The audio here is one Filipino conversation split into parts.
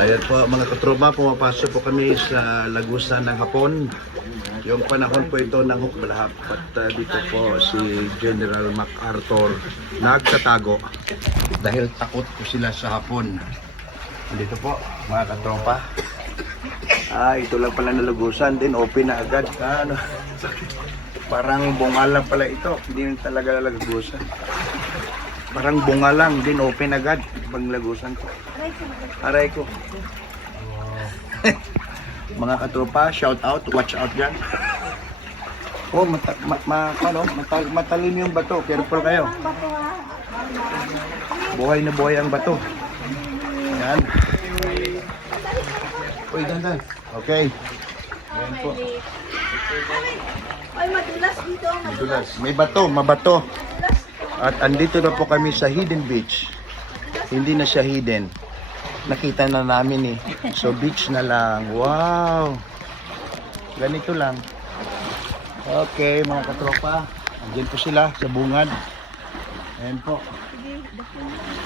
Ayan po mga katropa, pumapasok po kami sa Lagusan ng Hapon. Yung panahon po ito ng hukbalahap at dito po si General MacArthur nagtatago dahil takot po sila sa Hapon. Dito po mga katropa. Ito lang pala na Lagusan din, open na agad. Ano? Parang bunga lang pala ito, hindi talaga Lagusan. Parang bunga lang din, open agad pag Lagusan ko. Aray ko. Mga katropa, shout out, watch out dyan. Oh, matalim yung bato, careful kayo. Buhay na buhay ang bato. Ayan. Uy, dandan. Okay. Ayan po. Ay, madulas dito. Madulas. May bato, mabato. At andito na po kami sa Hidden Beach. Hindi na siya hidden. Nakita na namin eh. So beach na lang. Wow! Ganito lang. Okay, mga katropa. Andiyan po sila sa bungad. Ayan po.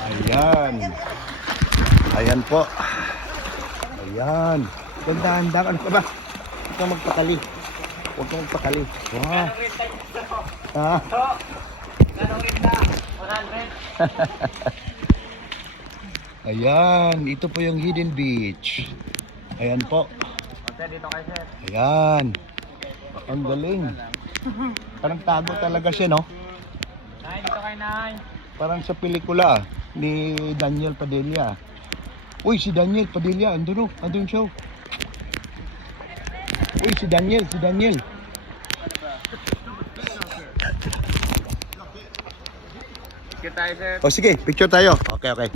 Ayan. Ayan po. Ayan. Ganda-handa. Ano ka ba? Huwag kang magpakali. Huwag kang magpakali. Wow. Ha? Ayan, ito po yung Hidden Beach. Ayan po. Dito kayo, sir. Ayan. Ang galing. Parang tago talaga siya, no? Nay, dito kayo, Nay. Parang sa pelikula ni Daniel Padilla. Uy, si Daniel Padilla, andun o. Andun siya. Uy, si Daniel. Picture tayo, sir. O sige, picture tayo. Okay.